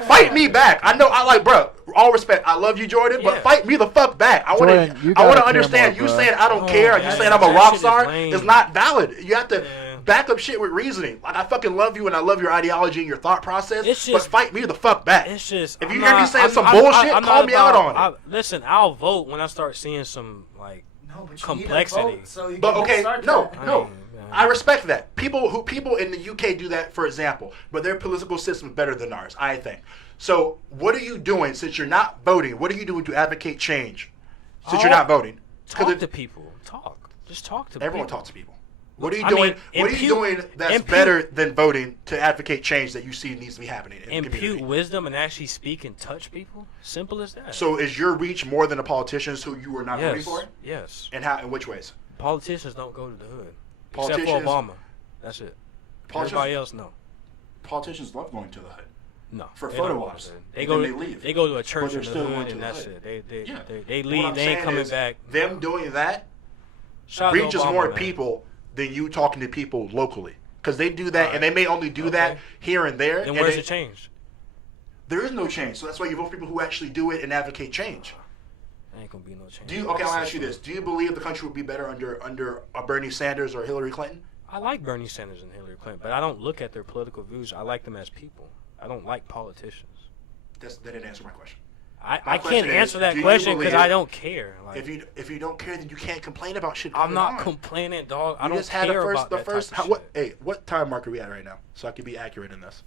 Fight me back. I know. I like, bro. All respect. I love you, Jordan, but Yeah. fight me the fuck back. I want Jordan, you to. I want gotta to care understand. more, You bro. saying I don't Oh, care, and you man, saying I'm a that rock shit is star lame. is not valid. You have to Yeah. back up shit with reasoning. Like I fucking love you, and I love your ideology and your thought process. It's but just- fight me the fuck back. It's just. If I'm you hear me not- saying I'm- some I'm- bullshit, I'm call not me out about- on it. Listen, I'll vote when I start seeing some like. No, but you Complexity. Need a vote, so you But can okay, start no, that. no. Man. I respect that. People in the UK do that, for example, but their political system is better than ours, I think. So, what are you doing since you're not voting? What are you doing to advocate change since you're not voting? Talk to people. Just talk to Everyone people. talks to people. What are you I doing? mean, What are you doing that's impute- better than voting to advocate change that you see needs to be happening in the Impute community? wisdom and actually speak and touch people. Simple as that. So, is your reach more than the politicians who you were not voting yes, for? yes. And how? In which ways? Politicians don't go to the hood. Except Politicians- for Obama. That's it. Everybody else, no. Politicians love going to the hood. No. For they photo don't go ops. to the hood. And They then they leave. They go to a church they're in the still going hood to and the that's hood. it. Yeah. They What leave. I'm They ain't saying coming is, back. Them doing that Shout out to reaches Obama, more man. people than you talking to people locally. Because they do that, Alright. and they may only do that Okay. here and there. Then and where's they- the change? There is no change. So that's why you vote for people who actually do it and advocate change. There ain't gonna be no change. Do you? Okay, I'll ask you this: do you believe the country would be better under a Bernie Sanders or Hillary Clinton? I like Bernie Sanders and Hillary Clinton, but I don't look at their political views. I like them as people. I don't like politicians. That didn't answer my question. I My can't question is, answer that do you question because believe- I don't care. Like, If you don't care, then you can't complain about shit. I'm going not on. complaining, dog. I You don't just had care the about that first. type of What? shit. Hey, what time mark are we at right now? So I can be accurate in this.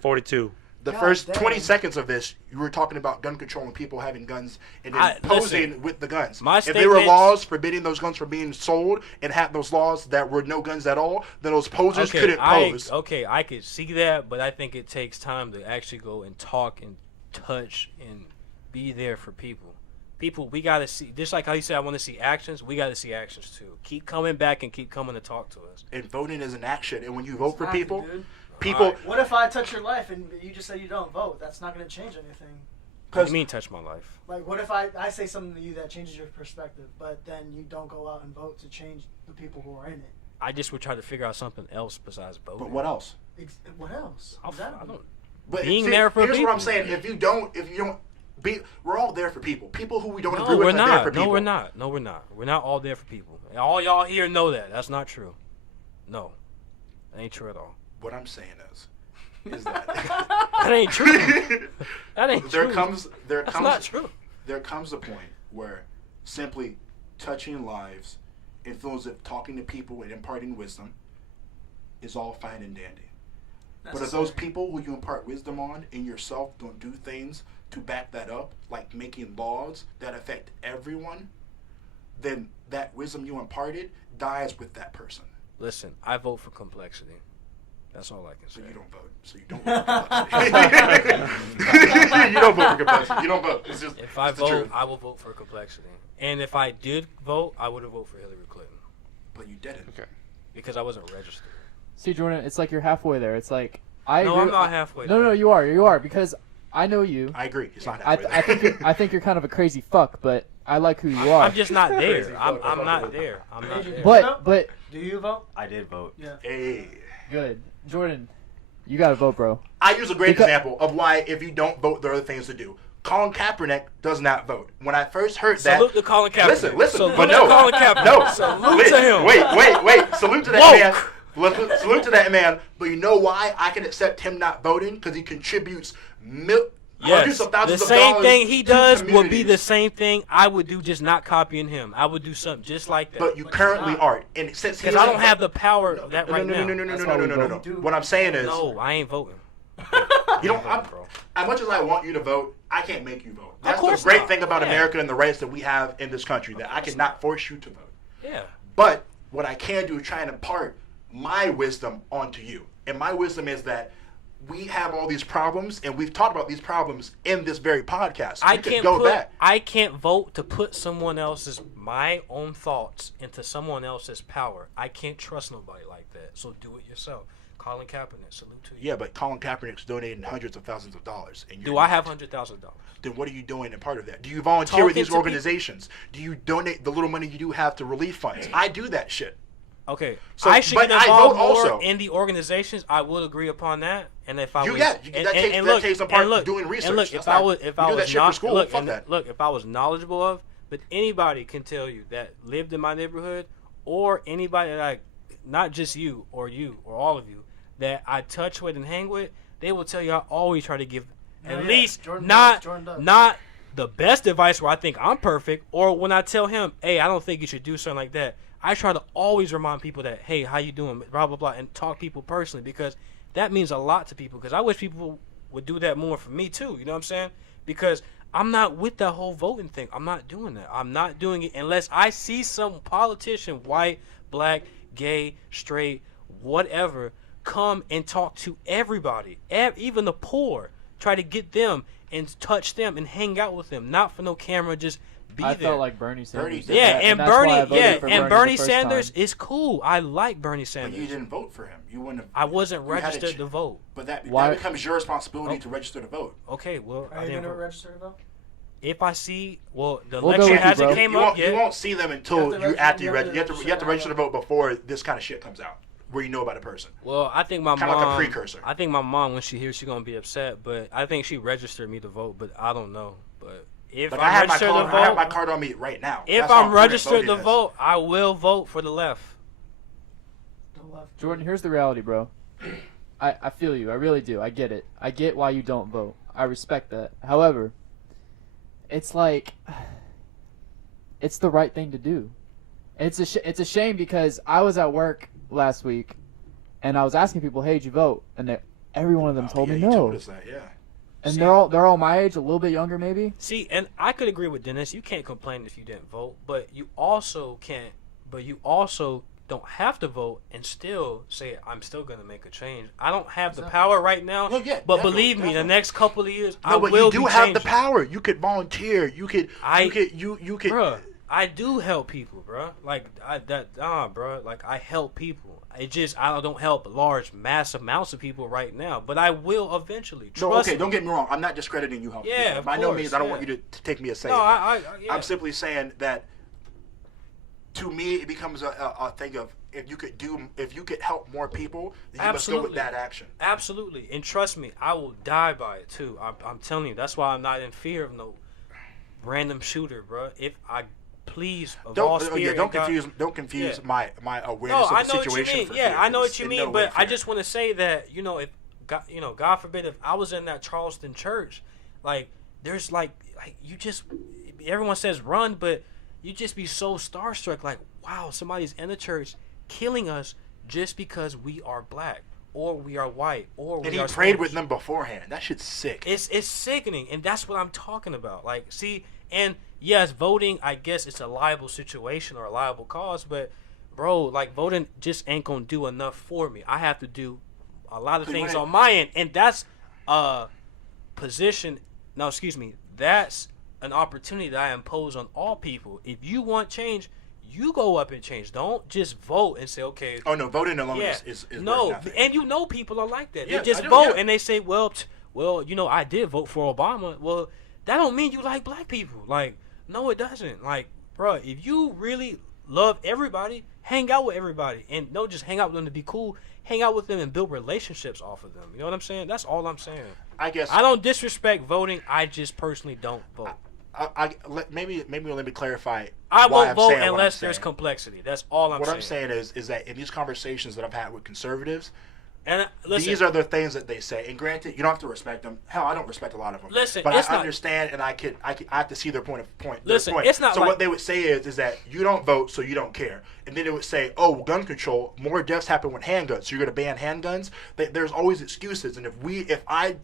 42. The God first damn. 20 seconds of this, you were talking about gun control and people having guns and then posing listen, with the guns. my If there were statements- laws forbidding those guns from being sold and had those laws that were no guns at all, then those posers couldn't pose. I could see that, but I think it takes time to actually go and talk and touch and be there for people. People, we gotta see. Just like how you said, I want to see actions. We gotta see actions too. Keep coming back and keep coming to talk to us. And voting is an action. And when you vote for Exactly, people, dude. people. Alright. What if I touch your life and you just say you don't vote? That's not going to change anything. What do you mean touch my life? Like, what if I say something to you that changes your perspective, but then you don't go out and vote to change the people who are in it? I just would try to figure out something else besides voting. But what else? What else? I Exactly. don't. But Being there for here's what I'm people. saying: if you don't be, we're all there for people. People who we don't agree No, with we're are there not. for people. No, we're not. No, we're not. We're not all there for people. All y'all here know that. That's not true. No, that ain't true at all. What I'm saying is that That ain't true. That ain't there true. comes That's not true. there comes a point where simply touching lives, influencing, talking to people, and imparting wisdom is all fine and dandy. But if those people who you impart wisdom on in yourself don't do things to back that up, like making laws that affect everyone, then that wisdom you imparted dies with that person. Listen, I vote for complexity. That's all I can So say. you don't vote. So you don't vote for complexity. You don't vote for complexity. You don't vote. It's just If I it's the vote, truth. I will vote for complexity. And if I did vote, I would have voted for Hillary Clinton But you didn't. Okay. because I wasn't registered. See, Jordan, it's like you're halfway there. It's like I. No, agree- I'm not halfway. No, no, you are because I know you. I agree. It's not I, halfway I think I think you're kind of a crazy fuck, but I like who you are. I'm just not Crazy there. fuck, I'm fuck not with there. I'm not there. But Do you vote? I did vote. Yeah. Hey. good, Jordan, you gotta vote, bro. I use a great Because- example of why if you don't vote, there are other things to do. Colin Kaepernick does not vote. When I first heard that, Salute to Colin Kaepernick. listen, Salute but to no, Colin Kaepernick. no, Salute to him. Wait, salute to that Woke. man. Salute to that man. But you know why I can accept him not voting? Because he contributes hundreds Yes, of the thousands of same dollars thing he to does would be communities. the same thing I would do, just not copying him. I would do something just like that. But you currently aren't, and since he Because I doesn't don't have the power of that right now. No. What I'm saying is, No, I ain't voting. you don't. Bro. As much as I want you to vote, I can't make you vote. That's the course great not. thing about Yeah. America and the rights that we have in this country, that I cannot force you to vote. Yeah. But what I can do is try and impart my wisdom onto you. And my wisdom is that we have all these problems, and we've talked about these problems in this very podcast. I You could can't go back. I can't vote to put my own thoughts into someone else's power. I can't trust nobody like that. So do it yourself. Colin Kaepernick, salute to you. Yeah, but Colin Kaepernick's donating hundreds of thousands of dollars. And Do I have $100,000? Then what are you doing in part of that? Do you volunteer with Talking these to organizations? Do you donate the little money you do have to relief funds? I do that shit. Okay, So, I should but get I involved vote more also. in the organizations. I would agree upon that. And if I You was, that takes some part and look, doing research. And look, That's if I not- was, if you I do that was shit for not, school. look, Fuck and that. look, if I was knowledgeable of, but anybody can tell you that lived in my neighborhood, or anybody that I, not just you or all of you, that I touch with and hang with, they will tell you I always try to give at least Jordan not does. not the best advice where I think I'm perfect, or when I tell him, hey, I don't think you should do something like that. I try to always remind people that, hey, how you doing, blah, blah, blah, and talk people personally, because that means a lot to people, because I wish people would do that more for me too, you know what I'm saying? Because I'm not with that whole voting thing. I'm not doing that. I'm not doing it unless I see some politician, white, black, gay, straight, whatever, come and talk to everybody, even the poor, try to get them and touch them and hang out with them, not for no camera, just be I there. felt like Bernie Sanders. Bernie- did Yeah, that, and that's why I Bernie, voted yeah, for and the Bernie first Sanders time. is cool. I like Bernie But Sanders. you didn't vote for him. You wouldn't have. I wasn't you had a registered ch- to vote. But that Why- becomes your responsibility to register to vote. Okay, well, Are I you didn't gonna vote. register to vote? If I see, well, the We'll go election with you, hasn't bro. came You up won't, you yet. won't see them until You have to you register- after you you have register. to You have to register to register vote before this kind of shit comes out, where you know about a person. Well, I think my Kinda mom. like a precursor. I think my mom, when she hears, she's gonna be upset. But I think she registered me to vote. But I don't know. But if But I'm I have my registered to card. I have my vote, card on me right now. if That's how I'm important registered voting to is. vote, I will vote for the left. The left. Jordan, here's the reality, bro. I feel you. I really do. I get it. I get why you don't vote. I respect that. However, it's like it's the right thing to do. It's a shame because I was at work last week and I was asking people, "Hey, did you vote?" And every one of them told yeah, me you no. told us that, yeah. And See- they're all my age, a little bit younger maybe. See, and I could agree with Dennis. You can't complain if you didn't vote, but you also can't. But you also don't have to vote and still say, I'm still gonna make a change. I don't have the power right now, No, yeah, but definitely, believe me, the definitely. next couple of years, I No, but will you do be have the changing. power. You could volunteer. You could. You could. Bruh, I do help people, bruh. Bruh. Like, I help people. I don't help large, massive amounts of people right now, but I will eventually. No, Trust okay, me. don't get me wrong. I'm not discrediting you helping Yeah, people. of By no course, means, I don't yeah. want you to take me as saying No, that. yeah. I'm simply saying that to me, it becomes a thing of if you could help more people, then you must go with Absolutely. that action. Absolutely, and trust me, I will die by it too. I'm telling you, that's why I'm not in fear of no random shooter, bro. If I please of all spirit, Don't and God- confuse Yeah. my awareness No, I of know the what you situation. mean. For Yeah, fear, I know because what you in mean, no way but I fear. just want to say that if God forbid, if I was in that Charleston church, like there's like you just everyone says run, but you just be so starstruck, like wow, somebody's in the church killing us just because we are black or we are white or we And he are prayed Spanish. with them beforehand. That shit's sick. It's sickening, and that's what I'm talking about. Like, see, and yes, voting, I guess it's a liable situation or a liable cause, but bro, like voting just ain't gonna do enough for me. I have to do a lot of So you things wanna- on my end, and that's a position. No, excuse me. That's an opportunity that I impose on all people. If you want change, you go up and change. Don't just vote and say, okay. Oh no, voting alone Yeah, is no, worth nothing. and people are like that. Yeah, They just I do, vote yeah. and they say, well, I did vote for Obama. Well, that don't mean you like black people. Like, no, it doesn't. Like, bro, if you really love everybody, hang out with everybody, and don't just hang out with them to be cool. Hang out with them and build relationships off of them. You know what I'm saying? That's all I'm saying. I guess I don't disrespect voting. I just personally don't vote. maybe let me clarify. I why won't I'm vote saying what I'm unless there's saying. complexity. That's all I'm What saying. I'm saying is that in these conversations that I've had with conservatives, And listen, these are the things that they say. And granted, you don't have to respect them. Hell, I don't respect a lot of them. Listen, but it's I not- understand, and I have to see their point. Listen, their point. it's not So like- what they would say is that you don't vote, so you don't care. And then they would say, oh, gun control. More deaths happen with handguns, so you're going to ban handguns. There's always excuses. And if I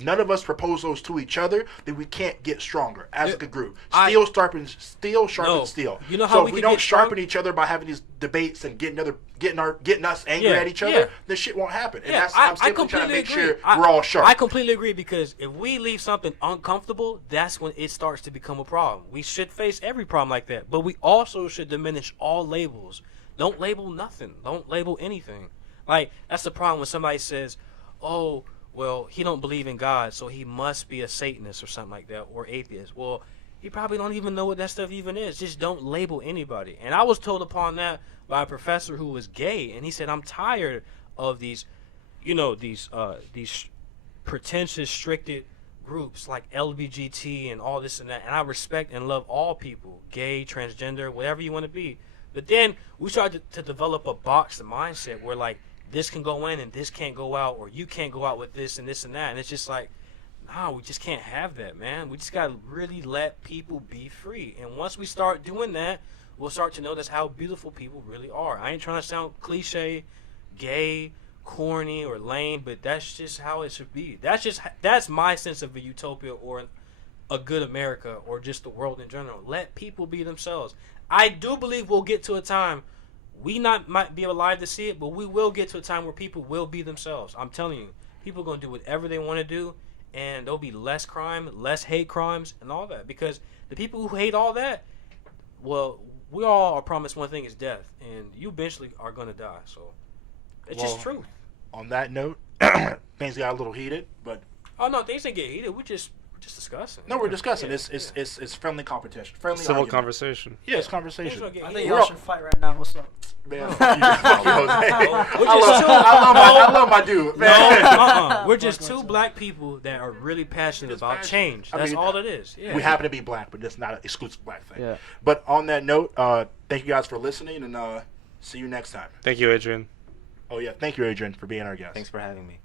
none of us propose those to each other, then we can't get stronger as a group. I- Steel sharpens steel. You know how so we if we can don't get strong? sharpen each other by having these debates and getting us angry Yeah, at each other, yeah. then shit won't happen. And Yeah, that's, I I'm simply trying to completely make agree. sure we're all sharp. I completely agree, because if we leave something uncomfortable, that's when it starts to become a problem. We should face every problem like that, but we also should diminish all labels. Don't label nothing. Don't label anything. Like, that's the problem when somebody says, oh, well, he don't believe in God, so he must be a Satanist or something like that, or atheist. Well, he probably don't even know what that stuff even is. Just don't label anybody. And I was told upon that by a professor who was gay, and he said, I'm tired of these, these pretentious, restricted groups like LBGT and all this and that. And I respect and love all people, gay, transgender, whatever you want to be. But then we started to develop a boxed mindset where, like, this can go in and this can't go out, or you can't go out with this and this and that. And it's just like, nah, we just can't have that, man. We just got to really let people be free. And once we start doing that, we'll start to notice how beautiful people really are. I ain't trying to sound cliche, gay, corny, or lame, but that's just how it should be. That's my sense of a utopia, or a good America, or just the world in general. Let people be themselves. I do believe we'll get to a time, we might be alive to see it, but we will get to a time where people will be themselves. I'm telling you, people are going to do whatever they want to do, and there'll be less crime, less hate crimes, and all that. Because the people who hate all that, well, we all are promised one thing is death, and you eventually are going to die. So it's just truth. On that note, things got a little heated, but Oh no, things didn't get heated. We're just discussing. no, we're discussing. Yeah, It's friendly competition, friendly Civil argument. conversation. Yeah, it's Things conversation. don't get I heated. think We're y'all all- should fight right now. What's up? Man, fuck you, Jose. We're just I love my dude, man. No, we're just two black people that are really passionate Just about passionate. change. I That's mean, all it is. Yeah. We happen to be black, but that's not an exclusive black thing. Yeah. But on that note, thank you guys for listening, and see you next time. Thank you, Adrian. Oh yeah, thank you, Adrian, for being our guest. Thanks for having me.